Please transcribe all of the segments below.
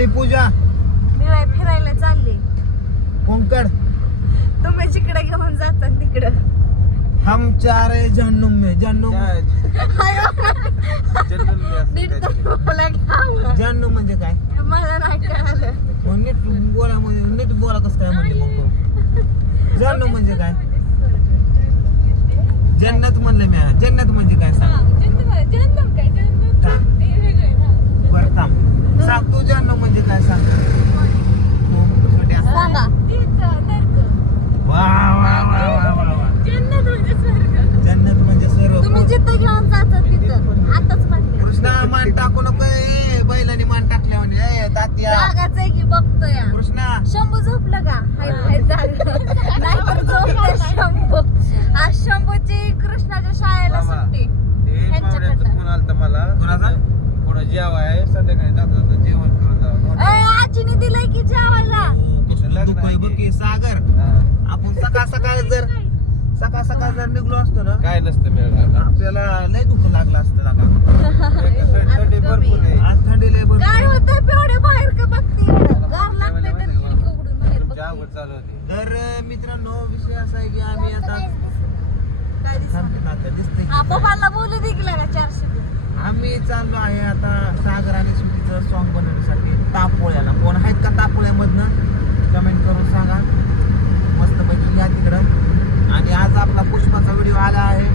चालली पूजा? Me by फिरायला चालली. कोंकड तुम्ही जिकडे घेऊन जाता तिकडं. हम चार है जहन्नुम में जहन्नुम म्हणजे काय? मला नाही कळालं. मग नीट बोला म्हणजे नीट बोला कसं काय म्हणजे मग? जहन्नुम म्हणजे काय? जन्नत म्हणलं मी हा. जन्नत म्हणजे काय सांग बरं थांब सांग तू जन्नत म्हणजे काय सांग तू, छोट्या. सांगा वा वा वा वा वा. वा जन्नत म्हणजे सर्व तुम्ही जिथं घेऊन जाता तिथं. आताच म्हटलं कृष्णा मान टाकू नको ए बैलाने मान टाकल्या म्हणजे ए तात्या जागाच आहे की बघतोय. कृष्णा. शंभू झोपलं का? हाय हाय जागा नाहीतर झोपते शंभू आज शंभूची कृष्णाच्या शाळेला सुट्टी मला कोणाचा पुढे जेवाय आहे संध्याकाळी जाता जाता जेवण करून जावं ए आजीने दिलंय की जेवायला कसं सागर. आपण सकाळ सकाळ जर सकाळ सकाळ जर निघलो असतो ना काय नसतं मिळालं आपल्याला लय दुःख लागलं असतं लागा थंडी भरपूर आज थंडी लय काय पेवढे बाहेर का बघते? गार तर खिडकी उघडून बाहेर तुमची बघते. आवड चालू होती. तर अं, मित्रांनो विषय असा आहे की आम्ही आता काय दिसतं? दिसतंय? हा, पप्पाला बोलू दे की लागा चारशे दे. आम्ही चाललो आहे आता सागर आणि सुट्टीचं सॉन्ग बनवण्यासाठी तापोळ्याला. कोण आहेत का तापोळ्यामधनं? कमेंट करून सांगा. मस्तपैकी घ्या तिकडं. आणि आज आपला पुष्पाचा व्हिडिओ आला आहे.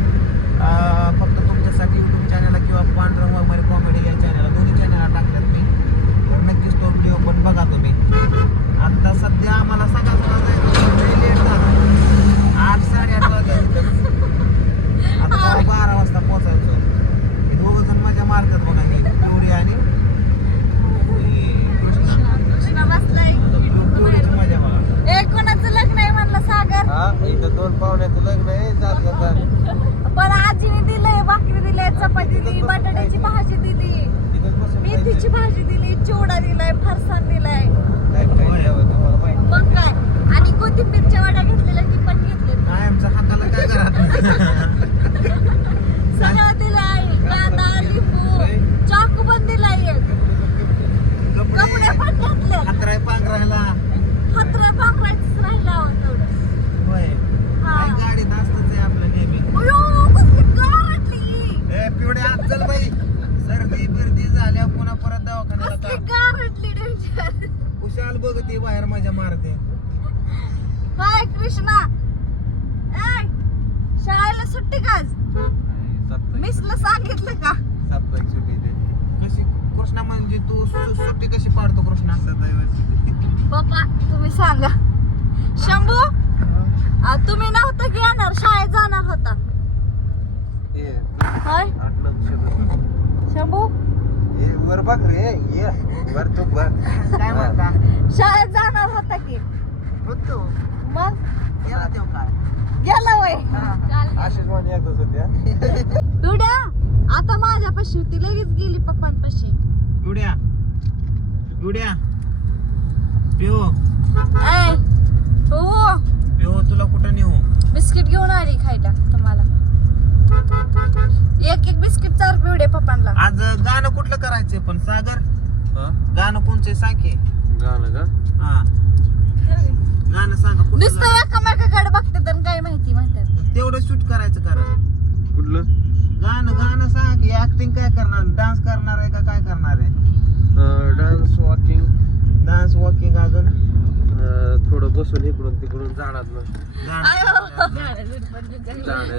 फक्त तुमच्यासाठी यूट्यूब चॅनलला किंवा पांढरा वगैरे कॉमेडी या चॅनलला दोन्ही चॅनलला टाकल्यात मी तर नक्कीच तो व्हिडिओ पण बघा तुम्ही आता सध्या आम्हाला सकाळ सकाळ लेट झाला आठ साडेआठ वाजता इथं. आता बारा वाजता पोहोचायचं हे दोघं जण माझ्या मार्गात बघा हे पिवळी आणि हे कृष्णा कृष्णा बसलाय पिवळीची मजा बघा ए कोणाचं लग्न आहे म्हणलं सागर हा इथं दोन पाहुण्याचं लग्न आहे जात जाता पण आजीने दिलंय भाकरी दिलंय चपाती दिली बटाट्याची भाजी दिली. मेथीची भाजी दिली चिवडा दिलाय फरसाण दिलाय काय काय जेवण तुम्हाला माहिती मग काय आणि कोथिंबीरच्या वड्या घेतलेल्या ती पण घेतल्या काय आमच्या हाताला काय करा सगळं दिलंय कांदा लिंबू चाकू पण दिलाय एक. कपडे पण घातले हातराय पांघरायला हातरा पांघरायचंच राहिलं अहो तेवढं होय हा. काय गाडीत असतच आहे आपलं नेहमी अयो, कसली गार वाटली. ए पिवडे आज चल बाई सर्दी बिर्दी झाल्या पुन्हा परत दवाखान्याला कसली का गार वाटली डेंजर. कुशाल बघ ती बाहेर माझ्या मारते. हाय कृष्णा. ए, शाळेला सुट्टी का मिसला सांगितलं का? साप्ताहिक सुट्टी कशी? कृष्णा म्हणजे तू सुट्टी कशी पाडतो कृष्णा? पप्पा तुम्ही सांगा. शंभू आ, तुम्ही नव्हतं की येणार? शाळेत जाणार होता. शंभू? हे वर बघ रे ये. वर तू बघ. काय म्हणता? शाळेत जाणार होता की? होतो. मग? गेला तेव्हा काय गेला वय आशिष म्हणे एकदाच होत्या दुड्या आता माझ्यापाशी होती लगेच गेली पप्पांपाशी. पिवड्या पिवड्या पिओ ऐ हो पिओ तुला कुठं नेऊ? बिस्किट घेऊन आली खायला तुम्हाला. एक एक बिस्किट चार पिवडे पप्पांना. आज गाणं कुठलं करायचंय पण सागर? हा? गाणं कोणचं सांग की. गाणं का? हा. गाणं सांगा कुठलं नुसतं गाणं? एकामेकाकडे बघते तर काय माहिती म्हणतात तेवढं शूट करायचं कारण. कुठलं? गाणं गाणं सांग की ऍक्टिंग काय करणार? डान्स करणार आहे का काय करणार आहे डान्स वॉकिंग डान्स वॉकिंग अजून थोडं बसून इकडून तिकडून झाडात.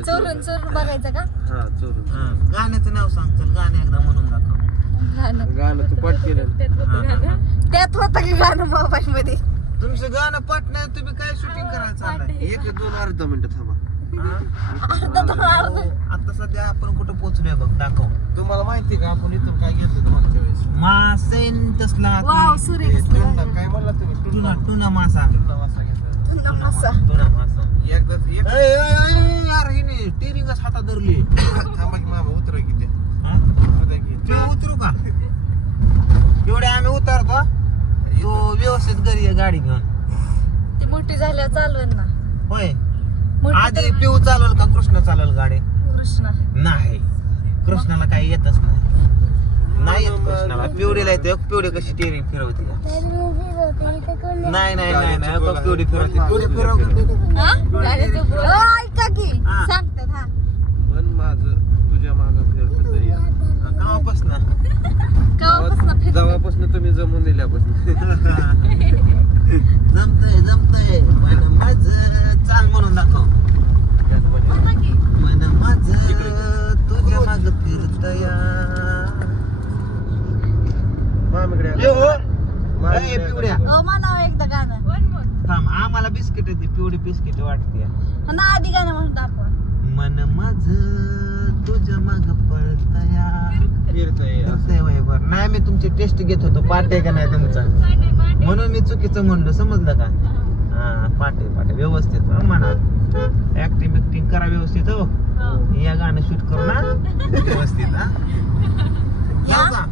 चोरून चोरून बघायचं का? हा चोरून. हा, गाण्याचं नाव सांग चल गाणं एकदा म्हणून दाखव. गाणं. गाणं तू केलं. हा. त्यात होतं की गाणं मोबाईल मध्ये तुमचं गाणं पट नाही तुम्ही काय शूटिंग करायला चाललाय? एक दोन अर्धा मिनिटं थांबा. हा? आता सध्या आपण कुठं पोहोचलोय बघ दाखव. तुम्हाला माहिती का? आपण इथून काय घेतो मागच्या वेळेस? मासेन तसला वाव भारी. काय म्हणला तुम्ही? टुना. टुना मासा. टुन्ना मासा घेतला. टुन्ना मासा. टुना मासा. एकदाच एक ए, ए, ए, यार हिने टेरिंगच हातात धरली. थांबा की मामा उतरा की ते. हा? उद्या की ते. उतरू का? एवढे आम्ही उतरतो तू व्यवस्थित घरी ये गाडी घेऊन. ती मोठी झाल्यावर चालवेल ना. होय. आधी पिऊ चालवल का कृष्ण चालवल गाडी? कृष्णा नाही. कृष्णाला काही येतच नाही. नाही येत कृष्णाला. पिवडीला येते. पिवडी कशी टेरिंग फिरवते नाही नाही नाही नाही पिवडी फिरवते. पिवडी फिरव हा? हो, ऐका की. हा. सांगतात हा. मन माझं तुझ्या मागं फिरत तरी तुम्ही जमून दिल्यापासून. जमतय जमतय मन माझ चाल म्हणून दाखव बोलता की. मन माझ तुझ्या माग फिरतया मामीकडे आलं. ये हो. मामीकडे ए, आलं. पिवड्या अहो, म्हणावं एकदा गाणं थांब आम्हाला बिस्किट येते पिवडी बिस्किट वाटते. ना आधी गाणं म्हणतो आपण मन माझ तुझ्या माग पळतया. फिरतंय. वयभर नाही मी तुमची टेस्ट घेत होतो. पाठ आहे का नाही तुमचा? म्हणून मी चुकीचं म्हणलो. समजलं का? हा. पाटे पाटे व्यवस्थित हो म्हणा. ऍक्टिंग बिक्टिंग करा व्यवस्थित हो. या गाणं शूट करू ना. व्यवस्थित हा. जाऊ का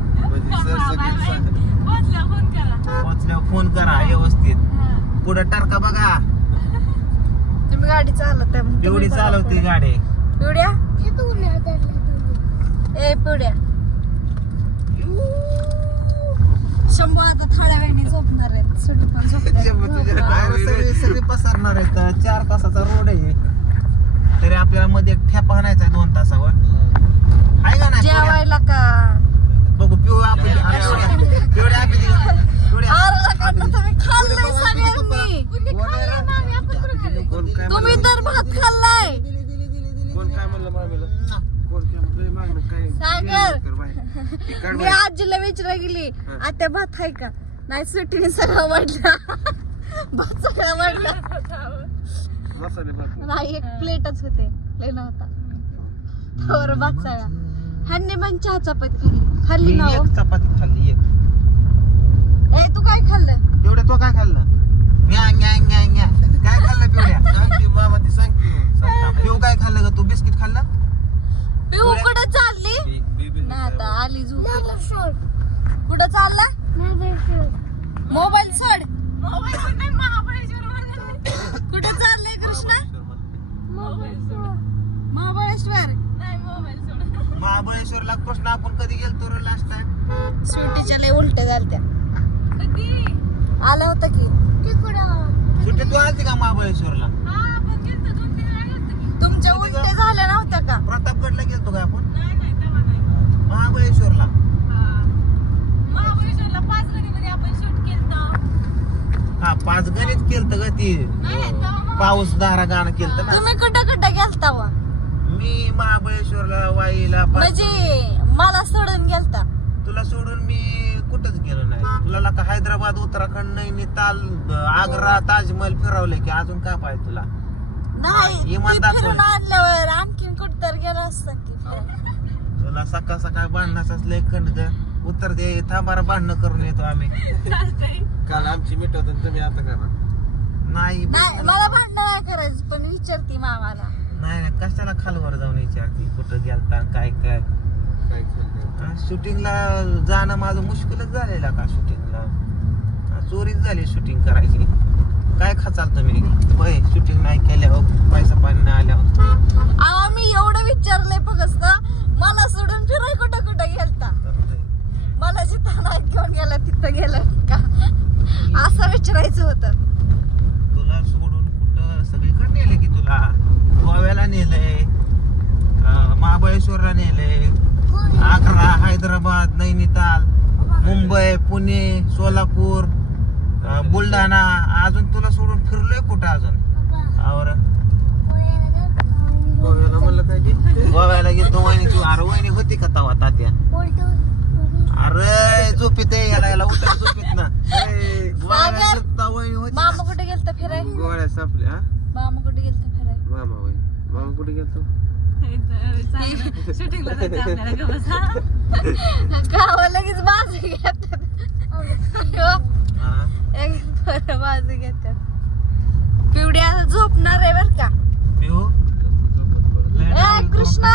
फोन करा. व्यवस्थित. पुढं टारका बघा. तुम्ही गाडी चालवताय मग तुम्ही एवढी बघा चालवते पुढे. गाडी. पिवड्या? ए पिवड्या. शंभू आता थोड्या वेळाने झोपणार आहेत. सुट्टी पण शंभू तुझ्या झोपणार अरे सगळी सगळी पसरणार आहे तर चार तासाचा रोड आहे. तरी आपल्याला मध्ये एक ठेपा आणायचा आहे दोन तासावर. आहे का नाही? जेवायला का? बघू पिऊ आपली पिवड्या अरे का तुम्ही खाल्लंय सगळ्यांनी कोण काय तुम्ही तर भात खाल्लाय कोण काय म्हणलं मामीला कोण काय म्हणलं मागणं काय सागर. कर बाहेर. हे काढ मी बाहेर. आजीला गेली आता भात आहे का? नाही सुट्टीने सगळं वाढला भात सगळं वाढला मसाले भात. नाही एक प्लेटच होते. लय नव्हता. थोर भात सगळा. ह्यांनी पण चहा चपाती खाल्ली ना हो? एक चपाती खाल्ली एक. ए तू काय खाल्लं? पिवड्या तो काय खाल्लं? म्या काय खाल्लं पिवड्या? सांग की मामा ती सांग की. सांग. सांग, पिऊ काय खाल्लं ग? तू बिस्किट खाल्लं? पिऊ कुठं चालली? ना आता आली झोपेला. कुठं चालला मोबाईल सोड. कुठं चाललंय कृष्णा? महाबळेश्वर. महाबळेश्वरला कृष्ण आपण कधी गेलतो रे लास्ट टाइम सुट्टीच्या लय उलट्या झालत्या. आलं होतं की. सुट्टी तू आलती का महाबळेश्वरला? तुमच्या उलट्या झाल्या नव्हत्या का? प्रतापगडला गेलतो का आपण? महाबळेश्वरला. हा पाच गणित केलत ग ती पाऊस दारा गाणं केलत ना. तुम्ही कुठं कुठं गेलता वा मी महाबळेश्वरला वाईला पाच- म्हणजे मला सोडून गेलता. तुला सोडून मी कुठंच गेलो नाही. तुला लका हैदराबाद उत्तराखंड नैनिताल आग्रा ताजमहल फिरवले की अजून काय पाहिजे तुला? नाही आणल्यावर आणखीन कुठं तर गेला असता की. तुला सकाळ सकाळ भांडणाचाच लय खंड ग. उत्तर दे थांबारा भांडणं करून येतो आम्ही. काल आमची मिटवत आणि तुम्ही आता करा. नाही नाही मला भांडण नाही करायचं पण विचारती मामाला. नाही नाही, कशाला खालवर जाऊन विचारते कुठं गेलता काय काय? काय शूटिंगला जाणं माझं मुश्किलच झालेलं का शूटिंगला चोरीच झाली शूटिंग करायची. काय खाचाल तुम्ही? होय शूटिंग नाही केल्यावर पैसा पाणी नाही आल्यावर मी एवढं विचारलंय फक्त मला सोडून फिराय कुठं कुठं गेलता? मला जिथं नाही घेऊन गेला तिथं गेला का? असं विचारायचं होतं. तुला सोडून कुठं सगळीकडे नेले की तुला? गोव्याला नेलंय महाबळेश्वरला नेलंय आग्रा हैदराबाद नैनिताल मुंबई पुणे सोलापूर बुलढाणा अजून तुला सोडून फिरलोय कुठं अजून? और गोव्याला म्हणलं काय की? गोव्याला गेलो वहिनी तू अरे वहिनी होती का तवा तात्या? अरे झोपीत आहे, याला याला उतर झोपीत ना ए, गोव्याला सागर. वहिनी होती मामा? कुठे गेलता फिराय गोळ्या सापल्या हा? मामा कुठे गेलता फिराय मामा होय मामा कुठे गेलतो गावा लगेच बाजू घेतात हा. एक बरं बाजू घेतात पिवड्या झोपणार आहे बर का पिऊ लय ए, driving करून कृष्णा.